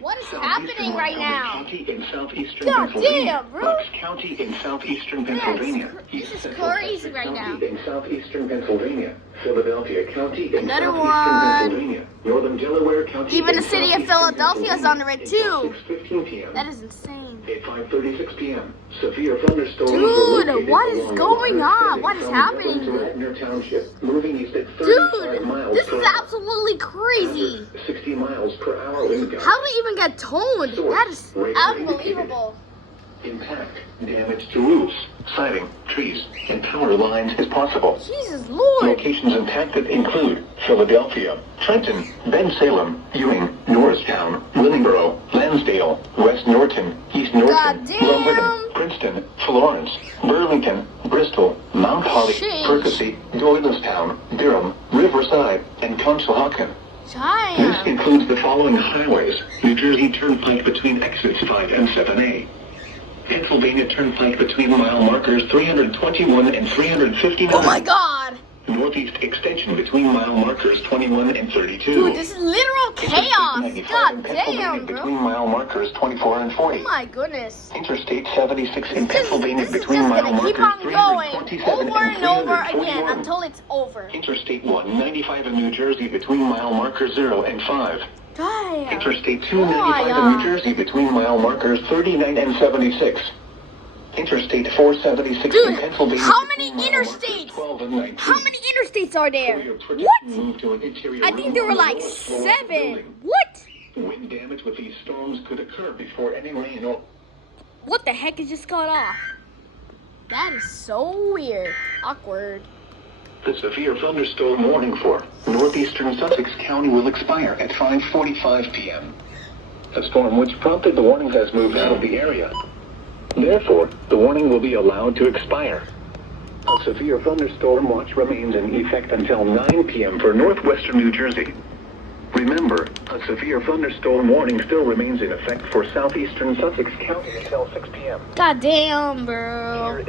What is happening right now? God damn, bro. County in southeastern Pennsylvania. This is crazy right now. In southeastern Pennsylvania. Philadelphia County in Another southeastern one. Pennsylvania. Northern Delaware County. Even the city of Philadelphia is under it too. 6:15 p.m. That is insane. At 5:36 p.m. Severe thunderstorms. Dude, what is going on? What is happening? Township, moving east at 35 Dude, miles this per is hour. absolutely crazy. 60 miles per hour wind gusts. How did it even get toned? That is unbelievable. Impact, damage to roofs, siding, trees, and power lines is possible. Jesus Lord. Locations impacted include Philadelphia, Trenton, Bensalem, Ewing, Norristown, Willingboro, Lansdale, West Norton, East Norton, Goddamn. Lumberton, Princeton, Florence, Burlington, Bristol, Mount Holly, Sheesh. Percy, Doylestown, Durham, Riverside, and Conshohocken. This Giant. includes the following highways: New Jersey Turnpike between exits 5 and 7A. Pennsylvania Turnpike between mile markers 321 and 359. Oh my God. Northeast Extension between mile markers 21 and 32. Dude, this is literal chaos. God damn, Between bro. mile markers 24 and 40. Oh my goodness. Interstate 76 in This Pennsylvania is between just mile gonna keep markers on going 327 over and over again 341. until it's over. Interstate 195 in New Jersey between mile markers 0 and 5. Damn. Interstate 295 in New Jersey between mile markers 39 and 76. Interstate 476 in Dude, Pennsylvania. how many between mile markers interstates? 12 and 19. How many interstates are there? What? I think there were like 7. What? Wind damage with these storms could occur before any rain or... What the heck is just got off? That is so weird. Awkward. The severe thunderstorm warning for northeastern Sussex County will expire at 5:45 p.m. The storm which prompted the warning has moved out of the area. Therefore, the warning will be allowed to expire. A severe thunderstorm watch remains in effect until 9 p.m. for northwestern New Jersey. Remember, a severe thunderstorm warning still remains in effect for southeastern Sussex County until 6 p.m. God damn, bro.